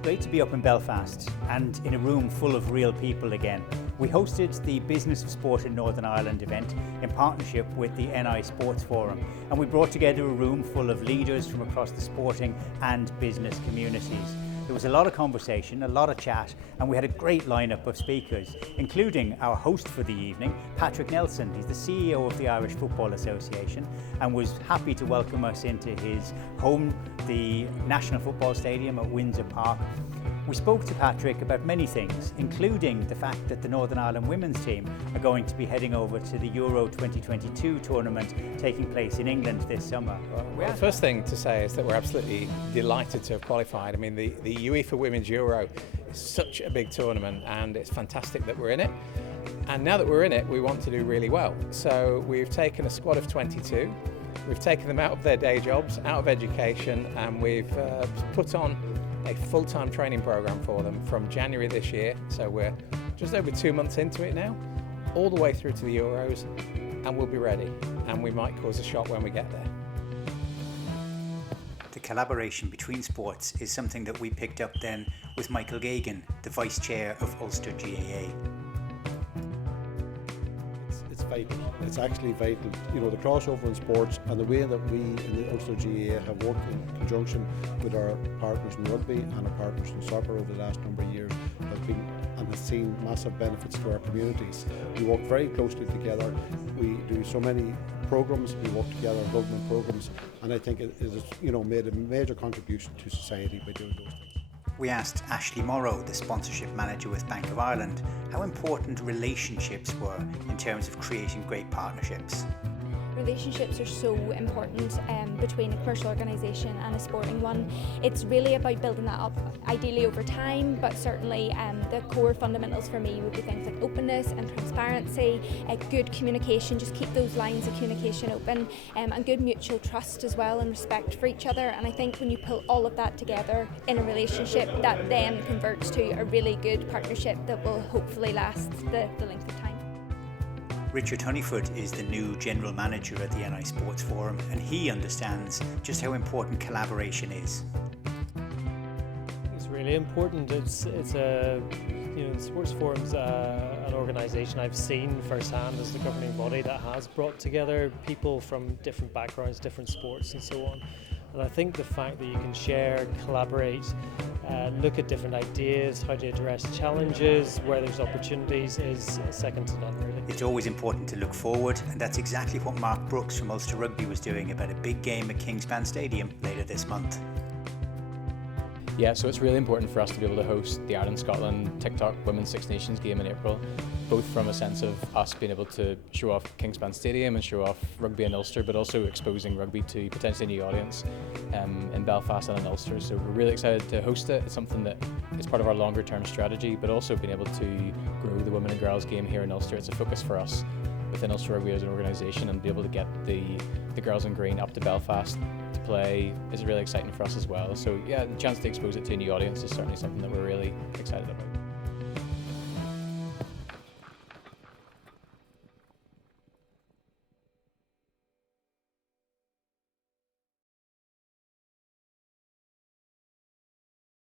It's great to be up in Belfast and in a room full of real people again. We hosted the Business of Sport in Northern Ireland event in partnership with the NI Sports Forum, and we brought together a room full of leaders from across the sporting and business communities. There was a lot of conversation, a lot of chat, and we had a great lineup of speakers, including our host for the evening, Patrick Nelson. He's the CEO of the Irish Football Association and was happy to welcome us into his home, the National Football Stadium at Windsor Park. We spoke to Patrick about many things, including the fact that the Northern Ireland women's team are going to be heading over to the Euro 2022 tournament taking place in England this summer. Well, the first thing to say is that we're absolutely delighted to have qualified. I mean, the UEFA Women's Euro is such a big tournament and it's fantastic that we're in it. And now that we're in it, we want to do really well. So we've taken a squad of 22, we've taken them out of their day jobs, out of education, and we've put on a full-time training program for them from January this year. So we're just over 2 months into it now, all the way through to the Euros, and we'll be ready. And we might cause a shock when we get there. The collaboration between sports is something that we picked up then with Michael Gagan, the Vice Chair of Ulster GAA. It's vital. It's actually vital. You know, the crossover in sports and the way that we in the Ulster GAA have worked in conjunction with our partners in rugby and our partners in soccer over the last number of years has seen massive benefits to our communities. We work very closely together. We do so many programs. We work together, government programs, and I think it has, made a major contribution to society by doing those things. We asked Ashley Morrow, the sponsorship manager with Bank of Ireland, how important relationships were in terms of creating great partnerships. Relationships are so important between a commercial organisation and a sporting one. It's really about building that up, ideally over time, but certainly the core fundamentals for me would be things like openness and transparency, good communication, just keep those lines of communication open, and good mutual trust as well and respect for each other. And I think when you pull all of that together in a relationship, that then converts to a really good partnership that will hopefully last the length of time. Richard Honeyfoot is the new General Manager at the NI Sports Forum, and he understands just how important collaboration is. It's really important. It's a the Sports Forum's an organisation I've seen firsthand as the governing body that has brought together people from different backgrounds, different sports, and so on. And I think the fact that you can share, collaborate, look at different ideas, how to address challenges, where there's opportunities is second to none, really. It's always important to look forward, and that's exactly what Mark Brooks from Ulster Rugby was doing about a big game at Kingspan Stadium later this month. Yeah, so it's really important for us to be able to host the Ireland-Scotland TikTok Women's Six Nations game in April, both from a sense of us being able to show off Kingspan Stadium and show off rugby in Ulster, but also exposing rugby to potentially a new audience in Belfast and in Ulster. So we're really excited to host it. It's something that is part of our longer term strategy, but also being able to grow the women and girls game here in Ulster. It's a focus for us within Ulster Rugby as an organisation, and be able to get the girls in green up to Belfast to play is really exciting for us as well. So yeah, the chance to expose it to a new audience is certainly something that we're really excited about.